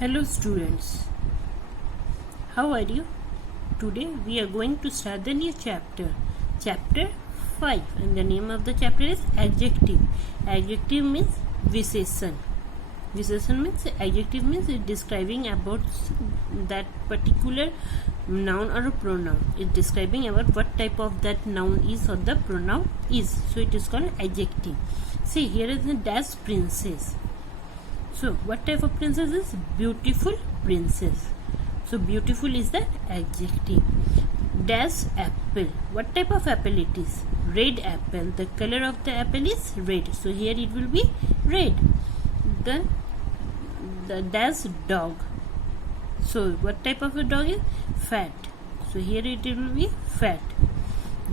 Hello students, how are you? Today we are going to start the new chapter 5, and the name of the chapter is adjective. Adjective means विशेषण. विशेषण means adjective means describing about that particular noun or a pronoun. It's describing about what type of that noun is or the pronoun is. So it is called adjective. See, here is the dash princess. So what type of princess is? Beautiful princess. So beautiful is the adjective. Dash apple. What type of apple it is? Red apple. The color of the apple is red. So here it will be red. Then the dash dog. So what type of a dog is? Fat. So here it will be fat.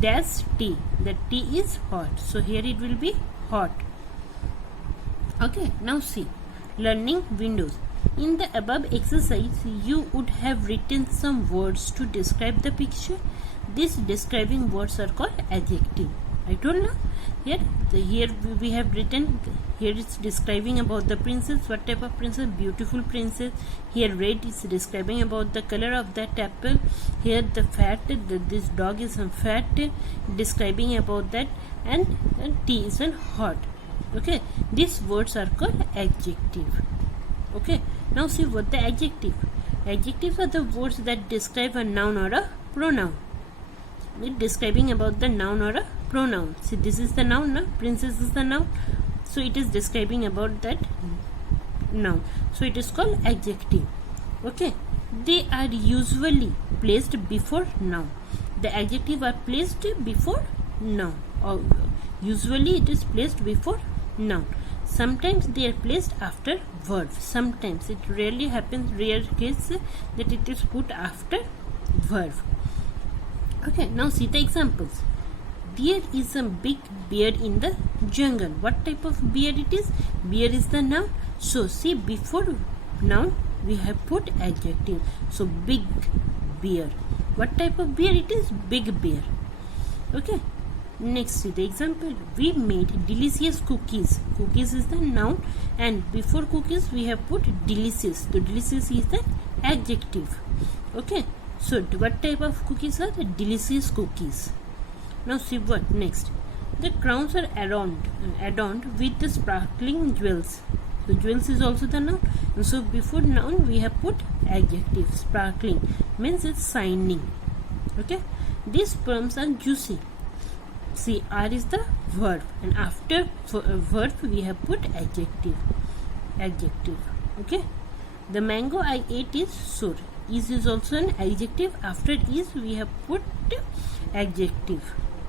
Dash tea. The tea is hot. So here it will be hot. Okay, now see. Learning windows. In the above exercise, you would have written some words to describe the picture. These describing words are called adjective. I told you. Here we have written. Here it's describing about the princess. What type of princess? Beautiful princess. Here red is describing about the color of that apple. Here the fat. This dog is fat. Describing about that, and tea is hot. Okay, these words are called adjective. Okay, now see what the adjective. Adjectives are the words that describe a noun or a pronoun. It's describing about the noun or a pronoun. See, this is the noun, no? Princess is the noun. So it is describing about that noun. So it is called adjective. Okay, they are usually placed before noun. The adjective are placed before noun. Or usually it is placed before noun. Sometimes they are placed after verb. Sometimes it rarely happens, rare case that it is put after verb. Okay, now see the examples. There is a big bear in the jungle. What type of bear it is? Bear is the noun. So see, before noun we have put adjective. So big bear. What type of bear it is? Big bear. Okay. Next, see the example. We made delicious cookies. Cookies is the noun, and before cookies we have put delicious. So delicious is the adjective. Okay. So what type of cookies are the delicious cookies? Now see what next. The crowns are adorned with the sparkling jewels. So jewels is also the noun. And so before noun we have put adjective. Sparkling means it's shining. Okay. These poems are juicy. See, are is the verb, and after verb we have put adjective. Adjective. Okay. The mango I ate is sour. Is also an adjective. After is we have put adjective.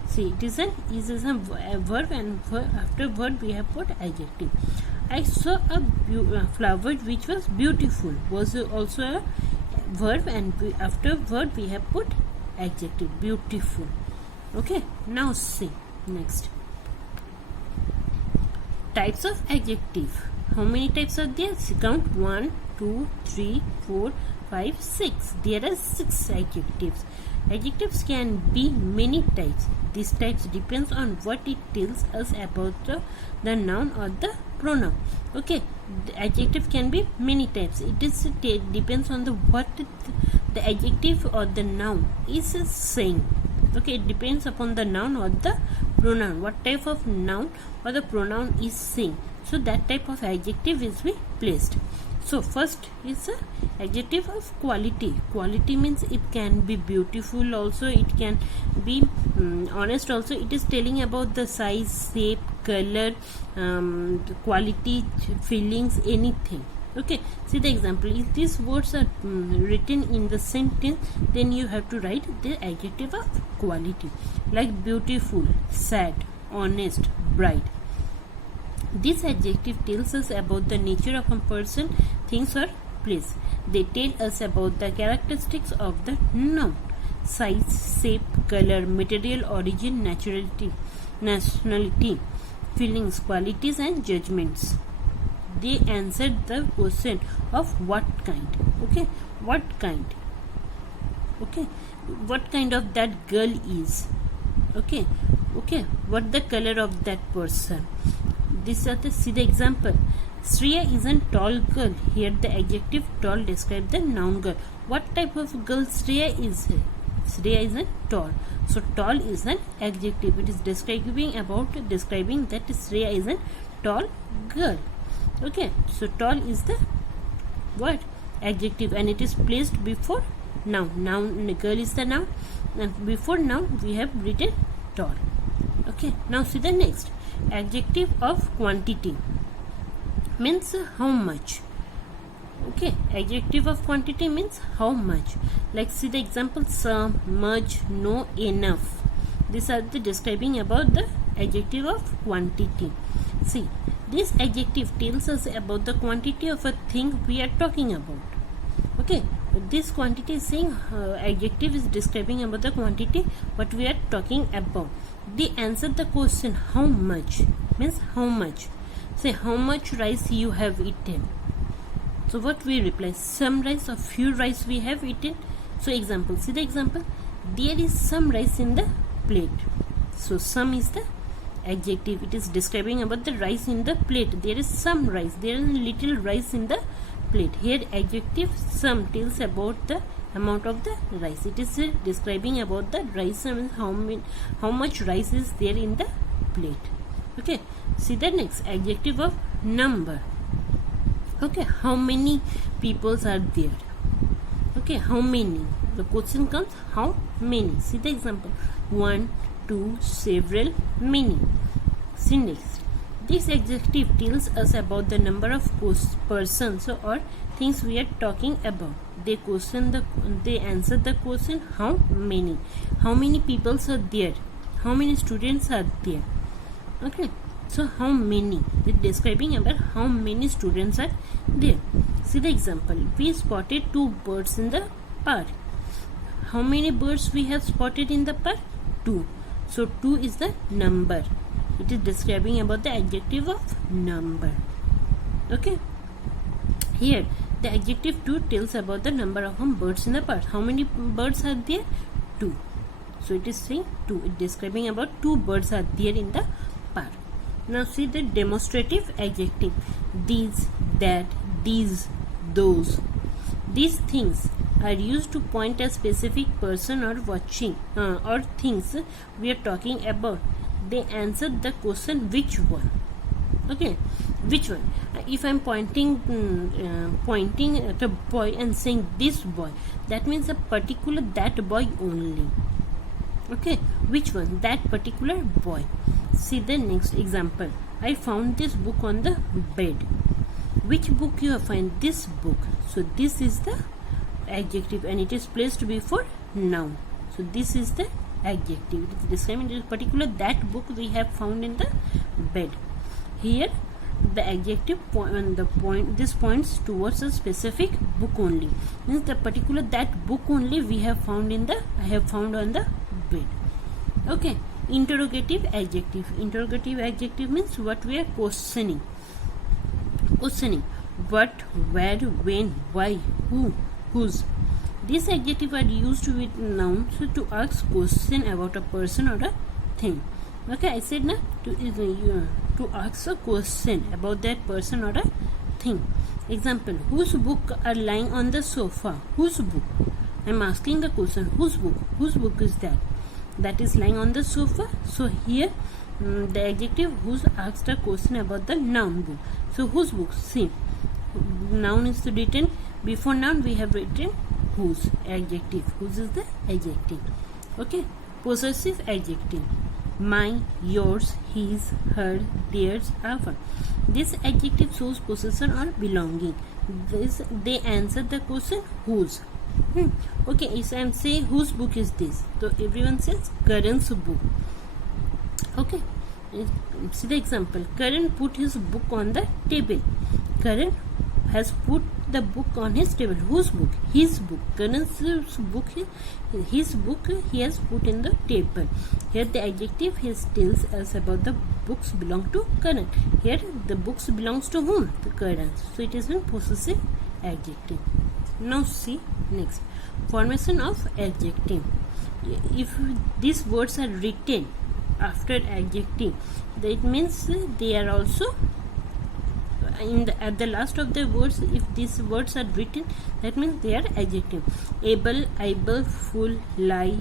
See, it is a verb, and after verb we have put adjective. I saw a flower which was beautiful. Was also a verb, and after verb we have put adjective. Beautiful. Okay, now see next. Types of adjective. How many types are there? Count 1, 2, 3, 4, 5, 6. There are 6 adjectives. Adjectives can be many types. These types depends on what it tells us about the noun or the pronoun. Okay, the adjective can be many types. It depends on what the adjective or the noun is saying. Okay, it depends upon the noun or the pronoun. What type of noun or the pronoun is saying. So that type of adjective is be placed. So first is the adjective of quality. Quality means it can be beautiful also. It can be honest also. It is telling about the size, shape, color, quality, feelings, anything. Okay, see the example. If these words are written in the sentence, then you have to write the adjective of quality, like beautiful, sad, honest, bright. This adjective tells us about the nature of a person, things, or place. They tell us about the characteristics of the noun: size, shape, color, material origin, nationality, feelings, qualities, and judgments. They answered the question of what kind. Okay, what kind. Okay, what kind of that girl is. Okay, what the color of that person. These are see the example. Shreya is a tall girl. Here the adjective tall describes the noun girl. What type of girl Shreya is? Shreya is a tall. So tall is an adjective. It is describing that Shreya is a tall girl. Okay, so tall is the what? Adjective, and it is placed before noun. Noun, girl is the noun, and before noun we have written tall. Okay, now see the next. Adjective of quantity means how much. Okay, adjective of quantity means how much. Like see the example: some, much, no, enough. These are the describing about the adjective of quantity. See, this adjective tells us about the quantity of a thing we are talking about. Okay, this quantity is saying adjective is describing about the quantity what we are talking about. They answer the question how much means how much. Say how much rice you have eaten. So what we reply? Some rice or few rice we have eaten. So example, see the example. There is some rice in the plate. So some is the adjective. It is describing about the rice in the plate. There is some rice. There is little rice in the plate. Here adjective some tells about the amount of the rice. It is describing about the rice and how much rice is there in the plate. Okay, see the next adjective of number. Okay, how many peoples are there? Okay, how many? The question comes how many. See the example: one, two, several, many. See next. This adjective tells us about the number of persons or things we are talking about. They answer the question how many. How many peoples are there? How many students are there? Okay, so how many? It is describing about how many students are there. See the example. We spotted 2 birds in the park. How many birds we have spotted in the park? 2. So 2 is the number. It is describing about the adjective of number. Okay. Here the adjective 2 tells about the number of birds in the park. How many birds are there? 2. So it is saying 2. It is describing about 2 birds are there in the park. Now see the demonstrative adjective. These, that, these, those. These things are used to point a specific person or watching or things we are talking about. They answer the question which one. Okay, which one? If I am pointing at a boy and saying this boy, that means a particular that boy only. Okay, which one? That particular boy. See the next example. I found this book on the bed. Which book you have found? This book. So this is the adjective and it is placed before noun. So this is the adjective. It is describing this particular that book we have found in the bed. Here the adjective this points towards a specific book only. Means the particular that book only we have found I have found on the bed. Okay. Interrogative adjective. Interrogative adjective means what we are questioning. What, where, when, why, who, whose. These adjectives are used with nouns to ask question about a person or a thing. Okay, I said na to ask a question about that person or a thing. Example: whose book are lying on the sofa? Whose book? I am asking the question. Whose book? Whose book is that? That is lying on the sofa. So here the adjective whose asks a question about the noun book. So whose book? See, noun is written before noun. We have written whose. Adjective. Whose is the adjective. Okay. Possessive adjective. Mine, yours, his, her, theirs, our. This adjective shows possession or belonging. They answer the question whose. Okay, if I am saying whose book is this, so everyone says Karan's book. Okay, see the example. Karan put his book on the table. Karan has put the book on his table. Whose book? His book. Karan's book. His book he has put in the table. Here the adjective tells us about the books belong to Karan. Here the books belongs to whom? To Karan. So it is a possessive adjective. Now see next. Formation of adjective. If these words are written after adjective, that means they are also at the last of the words, if these words are written, that means they are adjective. Able, full, lie,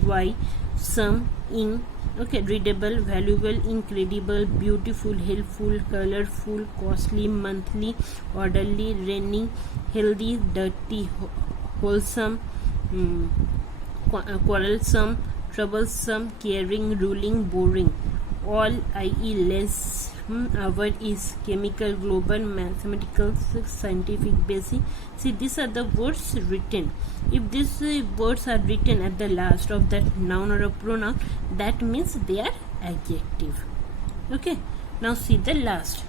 why, some, in. Okay, readable, valuable, incredible, beautiful, helpful, colorful, costly, monthly, orderly, rainy, healthy, dirty, wholesome, quarrelsome, troublesome, caring, ruling, boring. All, i.e. less, our, is, chemical, global, mathematical, scientific, basic. See, these are the words written. If these words are written at the last of that noun or a pronoun, that means they are adjective. Okay, now see the last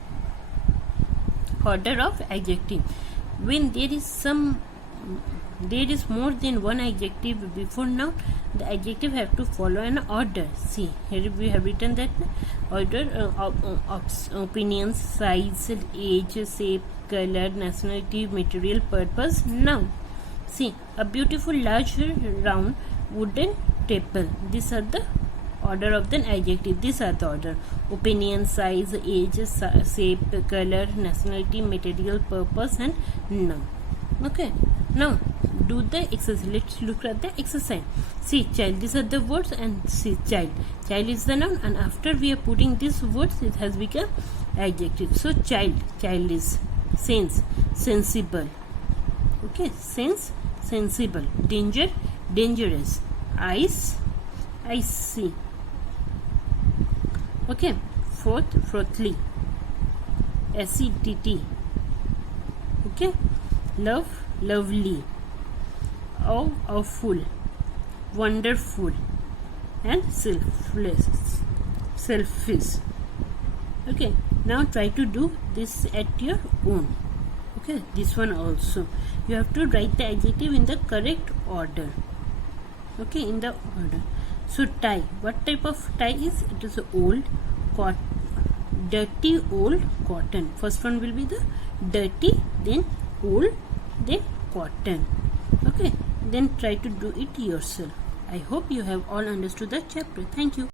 order of adjective. When there is more than one adjective before noun, the adjective have to follow an order. See, here we have written that order opinions, size, age, shape, color, nationality, material, purpose, noun. See, a beautiful large round wooden table. These are the order of the adjective. These are the order: opinion, size, age, shape, color, nationality, material, purpose, and noun. Okay, now do the exercise. Let's look at the exercise. See, child, these are the words, and see, child is the noun, and after we are putting these words, it has become adjective. So child is sense, sensible. Okay, sense, sensible. Danger, dangerous. Eyes, icy. Okay, fourth, frothy. Acidity. Okay, love, lovely. Awful, wonderful, and selfish. Okay, now try to do this at your own. Okay, this one also you have to write the adjective in the correct order. Okay, in the order. So tie, what type of tie is? It is old, dirty old cotton. First one will be the dirty, then old, then cotton. Okay, then try to do it yourself. I hope you have all understood the chapter. Thank you.